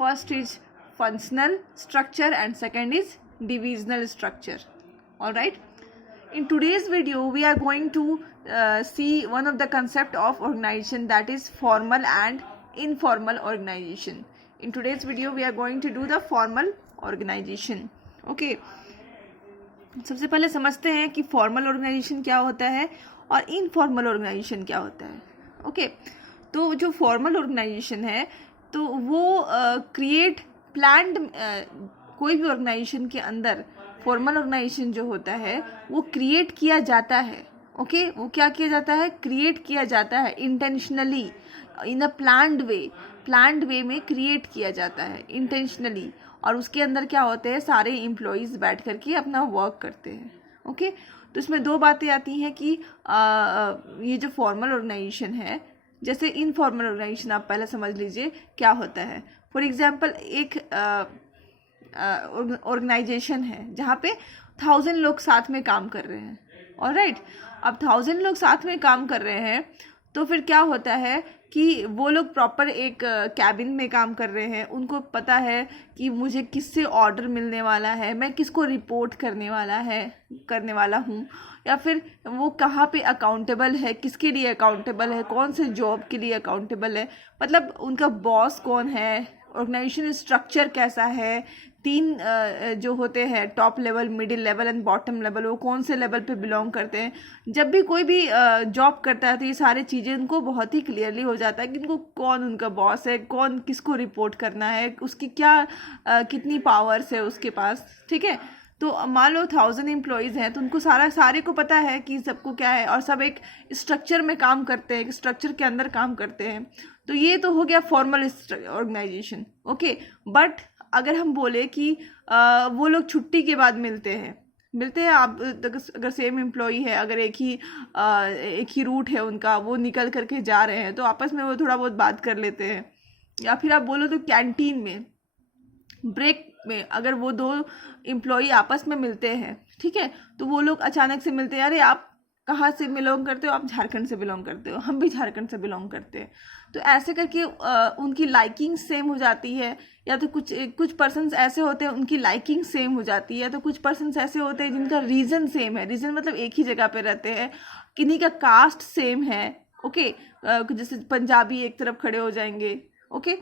First is functional structure and second is divisional structure. All right. In today's video, we are going to see one of the concept of organization, that is formal and informal organization. In today's video, we are going to do the formal organization. Okay. सबसे पहले समझते हैं कि formal organisation क्या होता है और informal organisation क्या होता है. ओके. तो जो फॉर्मल ऑर्गेनाइजेशन है तो वो क्रिएट प्लान्ड, कोई भी ऑर्गेनाइजेशन के अंदर फॉर्मल ऑर्गेनाइजेशन जो होता है वो क्रिएट किया जाता है. ओके. वो क्या किया जाता है? क्रिएट किया जाता है इंटेंशनली, इन अ प्लान्ड वे में क्रिएट किया जाता है इंटेंशनली. और उसके अंदर क्या होते हैं, सारे एम्प्लॉयज़ बैठ करके अपना वर्क करते हैं. ओके. तो इसमें दो बातें आती हैं कि ये जो फॉर्मल ऑर्गेनाइजेशन है, जैसे इनफॉर्मल ऑर्गेनाइजेशन आप पहले समझ लीजिए क्या होता है. फॉर एग्जांपल एक ऑर्गेनाइजेशन है जहाँ पे 1000 लोग साथ में काम कर रहे हैं. ऑलराइट. अब 1000 लोग साथ में काम कर रहे हैं तो फिर क्या होता है कि वो लोग प्रॉपर एक कैबिन में काम कर रहे हैं. उनको पता है कि मुझे किससे ऑर्डर मिलने वाला है, मैं किसको रिपोर्ट करने वाला हूँ, या फिर वो कहाँ पे अकाउंटेबल है, किसके लिए अकाउंटेबल है, कौन से जॉब के लिए अकाउंटेबल है, मतलब उनका बॉस कौन है, ऑर्गेनाइजेशन स्ट्रक्चर कैसा है, 3 जो होते हैं top level, middle level and bottom level, वो कौन से लेवल पे बिलोंग करते हैं. जब भी कोई भी जॉब करता है तो ये सारी चीज़ें उनको बहुत ही क्लियरली हो जाता है कि उनको कौन उनका बॉस है, कौन किसको रिपोर्ट करना है, उसकी क्या कितनी पावर्स है उसके पास. ठीक है. तो मान लो 1000 एम्प्लॉयज़ हैं तो उनको सारे को पता है कि सबको क्या है, और सब एक स्ट्रक्चर में काम करते हैं, एक स्ट्रक्चर के अंदर काम करते हैं. तो ये तो हो गया फॉर्मल ऑर्गेनाइजेशन. ओके. बट अगर हम बोले कि वो लोग छुट्टी के बाद मिलते हैं, आप अगर सेम एम्प्लॉई है, अगर एक ही रूट है उनका, वो निकल करके जा रहे हैं तो आपस में वो थोड़ा बहुत बात कर लेते हैं. या फिर आप बोलो तो कैंटीन में ब्रेक में अगर वो 2 एम्प्लॉई आपस में मिलते हैं, ठीक है, तो वो लोग अचानक से मिलते हैं, अरे आप कहाँ से बिलोंग करते हो, आप झारखंड से बिलोंग करते हो, हम भी झारखंड से बिलोंग करते हैं. तो ऐसे करके उनकी लाइकिंग सेम हो जाती है. या तो कुछ पर्सन्स ऐसे होते हैं उनकी लाइकिंग सेम हो जाती है, तो कुछ पर्सन्स ऐसे होते हैं जिनका रीजन सेम है. रीजन मतलब एक ही जगह पे रहते हैं, किन्हीं का कास्ट सेम है. ओके. जैसे पंजाबी एक तरफ खड़े हो जाएंगे, ओके,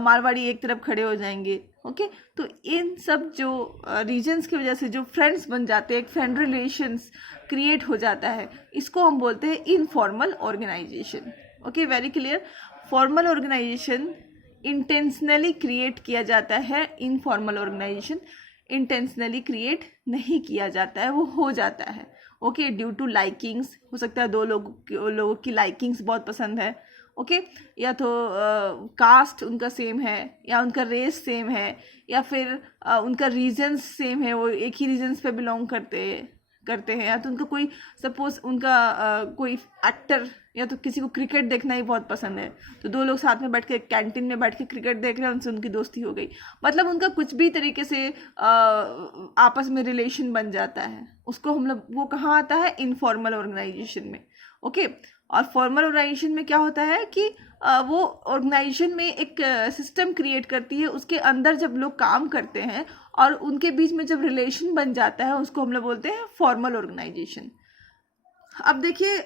मारवाड़ी एक तरफ खड़े हो जाएंगे. ओके. तो इन सब जो रीजन्स की वजह से जो फ्रेंड्स बन जाते हैं, एक फ्रेंड रिलेशंस क्रिएट हो जाता है, इसको हम बोलते हैं informal organization. Okay. Very clear. Formal organization intentionally create किया जाता है, इनफॉर्मल ऑर्गेनाइजेशन इंटेंशनली क्रिएट नहीं किया जाता है, वो हो जाता है. ओके. ड्यू टू लाइकिंग्स, हो सकता है 2 लोगों की लाइकिंग्स बहुत पसंद है. ओके. या तो कास्ट उनका सेम है, या उनका रेस सेम है, या फिर उनका रीजन्स सेम है, वो एक ही रीजन्स पे बिलोंग करते हैं. या तो उनका कोई सपोज उनका कोई एक्टर, या तो किसी को क्रिकेट देखना ही बहुत पसंद है, तो 2 लोग साथ में बैठ के कैंटीन में बैठ के क्रिकेट देख रहे हैं, उनसे उनकी दोस्ती हो गई. मतलब उनका कुछ भी तरीके से आपस में रिलेशन बन जाता है. उसको हम लोग, वो कहाँ आता है? इनफॉर्मल ऑर्गेनाइजेशन में. ओके. और फॉर्मल ऑर्गेनाइजेशन में क्या होता है कि वो ऑर्गेनाइजेशन में एक सिस्टम क्रिएट करती है, उसके अंदर जब लोग काम करते हैं और उनके बीच में जब रिलेशन बन जाता है, उसको हम लोग बोलते हैं फॉर्मल ऑर्गेनाइजेशन. अब देखिए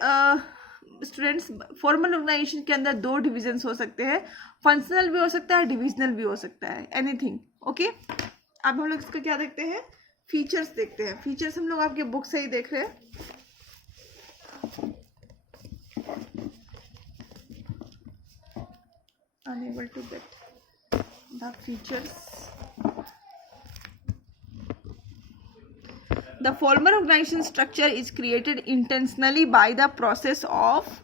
स्टूडेंट्स, फॉर्मल ऑर्गेनाइजेशन के अंदर 2 डिविजन्स हो सकते हैं, फंक्शनल भी हो सकता है, डिविजनल भी हो सकता है, एनीथिंग. ओके. अब हम लोग इसका क्या देखते हैं? फीचर्स देखते हैं. फीचर्स हम लोग आपके बुक से ही देख रहे हैं. Unable to get the features. The formal organization structure is created intentionally by the process of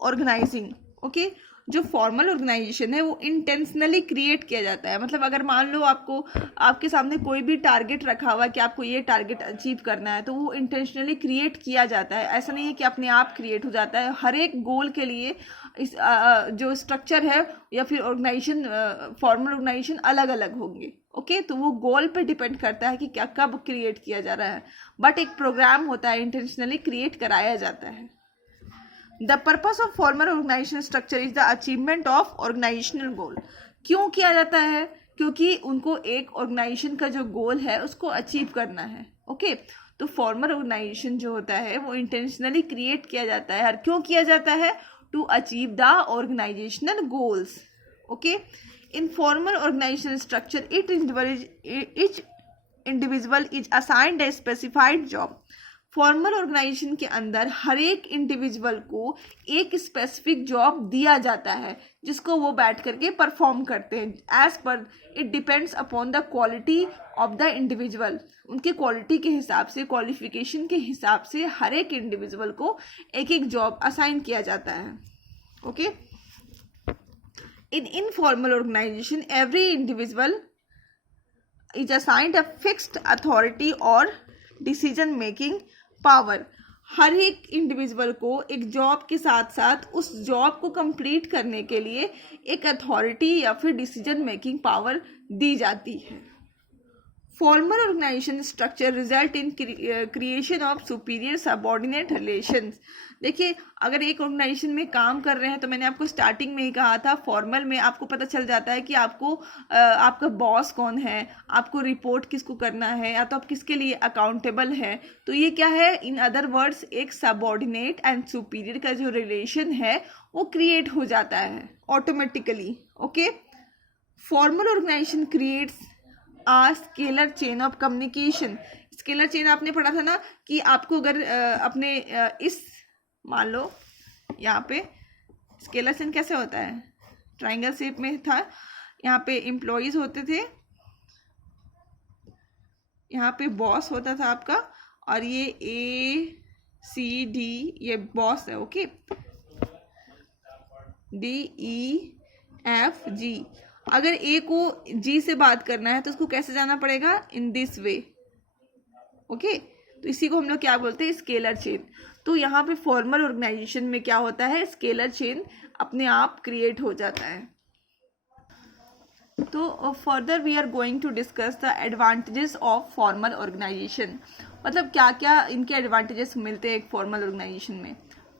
organizing. Okay. जो फॉर्मल ऑर्गेनाइजेशन है वो इंटेंशनली क्रिएट किया जाता है. मतलब अगर मान लो आपके सामने कोई भी टारगेट रखा हुआ है कि आपको ये टारगेट अचीव करना है, तो वो इंटेंशनली क्रिएट किया जाता है. ऐसा नहीं है कि अपने आप क्रिएट हो जाता है. हर एक गोल के लिए इस जो स्ट्रक्चर है या फिर ऑर्गेनाइजेशन, फॉर्मल ऑर्गेनाइजेशन अलग अलग होंगे. ओके. तो वो गोल पे डिपेंड करता है कि क्या कब क्रिएट किया जा रहा है, बट एक प्रोग्राम होता है, इंटेंशनली क्रिएट कराया जाता है. The purpose of formal organizational structure is the achievement of organizational goal. क्यों किया जाता है? क्योंकि उनको एक ऑर्गेनाइजेशन का जो गोल है उसको अचीव करना है। ओके, तो फॉर्मल ऑर्गेनाइजेशन जो होता है वो इंटेंशनली क्रिएट किया जाता है। और क्यों किया जाता है? To achieve the organizational goals. Okay, in formal organisation structure each individual is assigned a specified job। Formal organization के अंदर हर एक इंडिविजुअल को एक स्पेसिफिक जॉब दिया जाता है जिसको वो बैठ करके परफॉर्म करते हैं। As per it depends upon the quality of the individual. उनके क्वालिटी के हिसाब से, क्वालिफिकेशन के हिसाब से हर एक इंडिविजुअल को एक एक जॉब असाइन किया जाता है। Okay, in informal organisation every individual is assigned a fixed authority और डिसीजन मेकिंग पावर। हर एक इंडिविजुअल को एक जॉब के साथ साथ उस जॉब को कंप्लीट करने के लिए एक अथॉरिटी या फिर डिसीजन मेकिंग पावर दी जाती है। Formal organisation structure result in creation of superior subordinate relations. देखिए, अगर एक ऑर्गेनाइजेशन में काम कर रहे हैं तो मैंने आपको स्टार्टिंग में ही कहा था, फॉर्मल में आपको पता चल जाता है कि आपको आपका बॉस कौन है, आपको रिपोर्ट किसको करना है, या तो आप किसके लिए अकाउंटेबल है। तो ये क्या है? इन अदर वर्ड्स एक सबऑर्डिनेट एंड सुपीरियर का जो रिलेशन है वो क्रिएट हो जाता है automatically. Okay, formal organisation creates a scalar chain of communication. Scalar chain आपने पढ़ा था ना कि आपको अगर अपने इस मान लो यहाँ पे स्केलर चेन कैसे होता है, ट्रायंगल शेप में था। यहाँ पे एम्प्लॉयज होते थे, यहाँ पे बॉस होता था आपका, और ये ACD ये बॉस है। Okay, DEFG। अगर ए को जी से बात करना है तो उसको कैसे जाना पड़ेगा? In this way. ओके, तो इसी को हम लोग क्या बोलते हैं? Scalar chain. तो यहाँ पे फॉर्मल ऑर्गेनाइजेशन में क्या होता है? स्केलर चेन अपने आप क्रिएट हो जाता है। तो further we are going to discuss the advantages of formal organisation. मतलब क्या क्या इनके एडवांटेजेस मिलते हैं एक फॉर्मल ऑर्गेनाइजेशन में।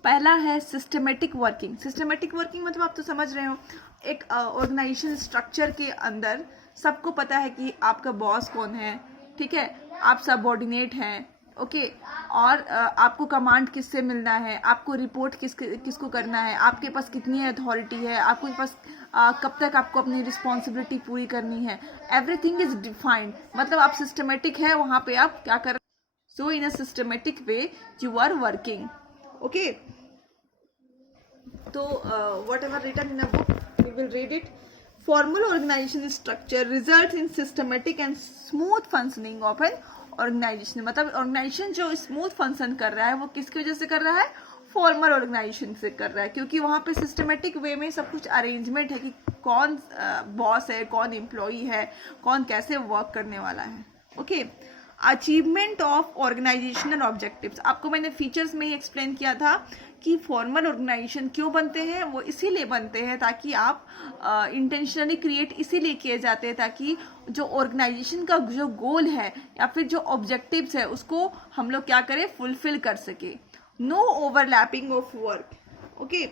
पहला है सिस्टमेटिक वर्किंग। सिस्टमेटिक वर्किंग मतलब आप तो समझ रहे हो, एक ऑर्गेनाइजेशन स्ट्रक्चर के अंदर सबको पता है कि आपका बॉस कौन है, ठीक है, आप सबऑर्डिनेट हैं। ओके, और आपको कमांड किससे मिलना है, आपको रिपोर्ट किसको करना है, आपके पास कितनी अथॉरिटी है, आपके पास कब तक आपको अपनी रिस्पॉन्सिबिलिटी पूरी करनी है। Everything is defined. मतलब आप सिस्टमेटिक है, वहाँ पे आप क्या कर, so in a systematic way you are working. Okay, तो whatever written in a book we will read it। Formal organization structure results in systematic and smooth functioning of an organization। मतलब organisation जो smooth function कर रहा है वो किसकी वजह से कर रहा है? फॉर्मल ऑर्गेनाइजेशन से कर रहा है, क्योंकि वहाँ पे सिस्टमेटिक वे में सब कुछ अरेंजमेंट है कि कौन बॉस है, कौन एम्प्लॉई है, कौन कैसे वर्क करने वाला है। Okay, achievement of organisational objectives. आपको मैंने फीचर्स में ही एक्सप्लेन किया था कि फॉर्मल ऑर्गेनाइजेशन क्यों बनते हैं। वो इसीलिए बनते हैं ताकि आप इंटेंशनली क्रिएट इसीलिए किए जाते हैं ताकि जो ऑर्गेनाइजेशन का जो गोल है या फिर जो ऑब्जेक्टिव्स है उसको हम लोग क्या करें? फुलफिल कर सके। No overlapping of work. Okay,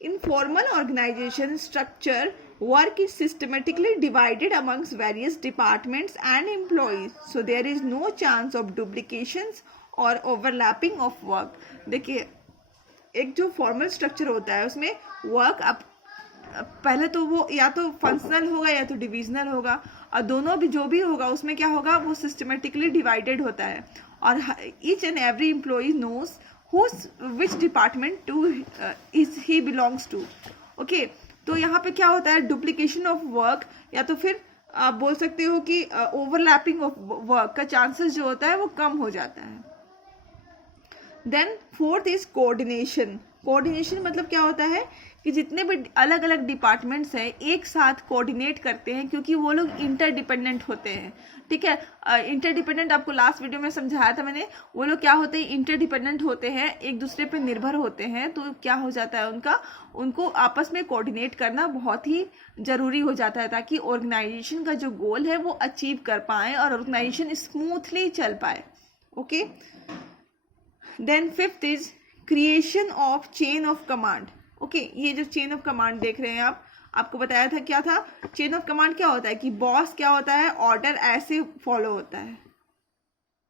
in formal organisation structure work is systematically divided amongst various departments and employees, so there is no chance of duplications or overlapping of work। देखिए, एक जो फॉर्मल स्ट्रक्चर होता है उसमें work अब पहले तो वो या तो फंक्शनल होगा या तो डिविजनल होगा, और दोनों भी जो भी होगा उसमें क्या होगा? वो सिस्टमेटिकली डिवाइडेड होता है, और each and every employee knows which department to is he belongs to. Okay, तो यहाँ पे क्या होता है? डुप्लीकेशन ऑफ वर्क, या तो फिर आप बोल सकते हो कि ओवरलैपिंग ऑफ वर्क का चांसेस जो होता है वो कम हो जाता है। Then fourth is coordination. Coordination मतलब क्या होता है कि जितने भी अलग अलग डिपार्टमेंट्स हैं एक साथ कोऑर्डिनेट करते हैं, क्योंकि वो लोग इंटरडिपेंडेंट होते हैं। ठीक है, इंटरडिपेंडेंट आपको लास्ट वीडियो में समझाया था मैंने। वो लोग क्या होते हैं? इंटरडिपेंडेंट होते हैं, एक दूसरे पे निर्भर होते हैं। तो क्या हो जाता है? उनको आपस में कोऑर्डिनेट करना बहुत ही ज़रूरी हो जाता है ताकि ऑर्गेनाइजेशन का जो गोल है वो अचीव कर पाएँ और ऑर्गेनाइजेशन स्मूथली चल पाए। Okay, then fifth is creation of chain of command. Okay, ये जो चेन ऑफ कमांड देख रहे हैं आप, आपको बताया था क्या था, चेन ऑफ कमांड क्या होता है कि बॉस क्या होता है, ऑर्डर ऐसे फॉलो होता है,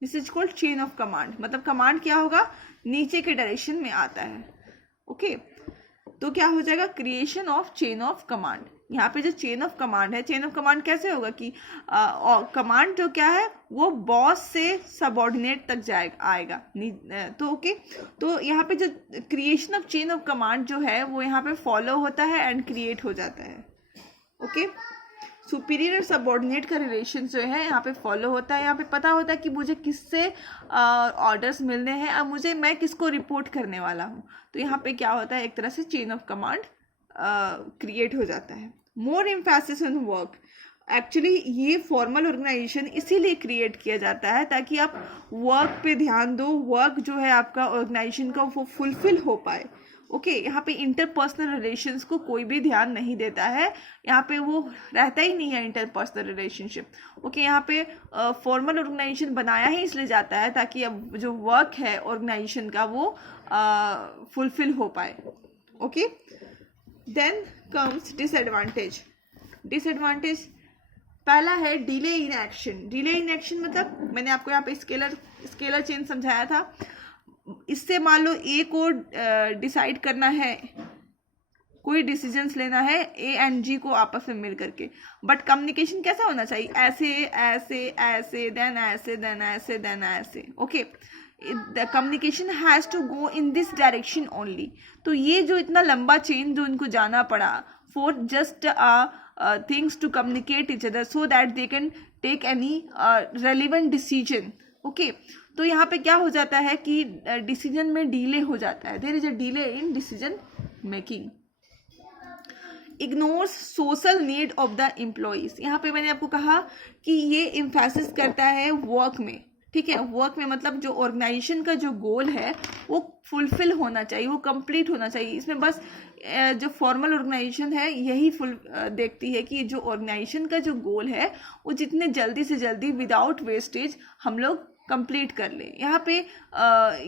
this is called chain of command. मतलब कमांड क्या होगा, नीचे के डायरेक्शन में आता है। ओके तो क्या हो जाएगा, creation of chain of command. यहाँ पे जो चेन ऑफ कमांड है, चेन ऑफ कमांड कैसे होगा कि कमांड जो क्या है वो बॉस से सबऑर्डिनेट तक आएगा। तो ओके तो यहाँ पे जो creation of chain of command जो है वो यहाँ पे फॉलो होता है एंड क्रिएट हो जाता है। ओके सुपीरियर और सबऑर्डिनेट का रिलेशन जो है यहाँ पे फॉलो होता है। यहाँ पे पता होता है कि मुझे किससे ऑर्डर्स मिलने हैं, अब मैं किसको रिपोर्ट करने वाला हूँ। तो यहाँ पे क्या होता है, एक तरह से चेन ऑफ कमांड क्रिएट हो जाता है। मोर एम्फेसिस ऑन वर्क, एक्चुअली ये फॉर्मल ऑर्गेनाइजेशन इसीलिए क्रिएट किया जाता है ताकि आप वर्क पे ध्यान दो, वर्क जो है आपका ऑर्गेनाइजेशन का वो फुलफिल हो पाए। ओके यहाँ पे इंटरपर्सनल रिलेशंस को कोई भी ध्यान नहीं देता है, यहाँ पे वो रहता ही नहीं है इंटरपर्सनल रिलेशनशिप। ओके यहाँ पे फॉर्मल ऑर्गेनाइजेशन बनाया ही इसलिए जाता है ताकि अब जो वर्क है ऑर्गेनाइजेशन का वो फुलफिल हो पाए। Okay then comes disadvantage. Disadvantage पहला है delay in action. Delay in action मतलब मैंने आपको यहाँ पे स्केलर चेन समझाया था। इससे मान लो ए को डिसाइड करना है, कोई डिसीजंस लेना है ए एंड जी को आपस में मिल करके, बट कम्युनिकेशन कैसा होना चाहिए, ऐसे ऐसे ऐसे देन ऐसे देन ऐसे देन ऐसे। Okay the communication has to go in this direction only. तो ये जो इतना लंबा चेन जो इनको जाना पड़ा for just things to communicate each other so that they can take any relevant decision. Okay तो यहाँ पे क्या हो जाता है कि डिसीजन में डिले हो जाता है, there is a delay in decision making. Ignores social need of the employees. यहाँ पे मैंने आपको कहा कि ये एम्फेसिस करता है वर्क में, ठीक है, वर्क में मतलब जो ऑर्गेनाइजेशन का जो गोल है वो फुलफिल होना चाहिए, वो कंप्लीट होना चाहिए। इसमें बस जो फॉर्मल ऑर्गेनाइजेशन है यही देखती है कि जो ऑर्गेनाइजेशन का जो गोल है वो जितने जल्दी से जल्दी विदाउट वेस्टेज हम लोग कंप्लीट कर ले। यहाँ पे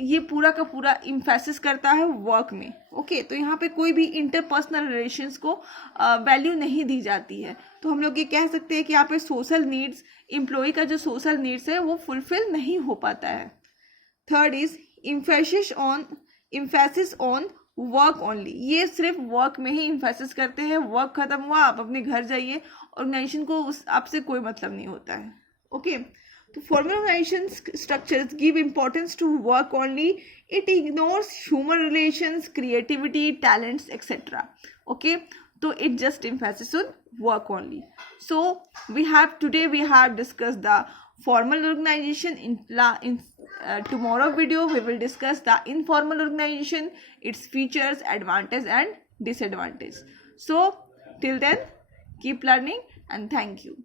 ये पूरा का पूरा इम्फेसिस करता है वर्क में। ओके तो यहाँ पे कोई भी इंटरपर्सनल रिलेशंस को वैल्यू नहीं दी जाती है। तो हम लोग ये कह सकते हैं कि यहाँ पे सोशल नीड्स, एम्प्लॉय का जो सोशल नीड्स है वो फुलफिल नहीं हो पाता है। Third is emphasis on work only. ये सिर्फ वर्क में ही इम्फेसिस करते हैं, वर्क खत्म हुआ आप अपने घर जाइए, ऑर्गेनाइजेशन को आपसे कोई मतलब नहीं होता है। ओके तो formal organization structures give importance to work only. It ignores human relations, creativity, talents, etc. Okay, so it just emphasis on work only. So today we have discussed the formal organization. In tomorrow video we will discuss the informal organization, its features, advantage and disadvantage. So till then keep learning and thank you.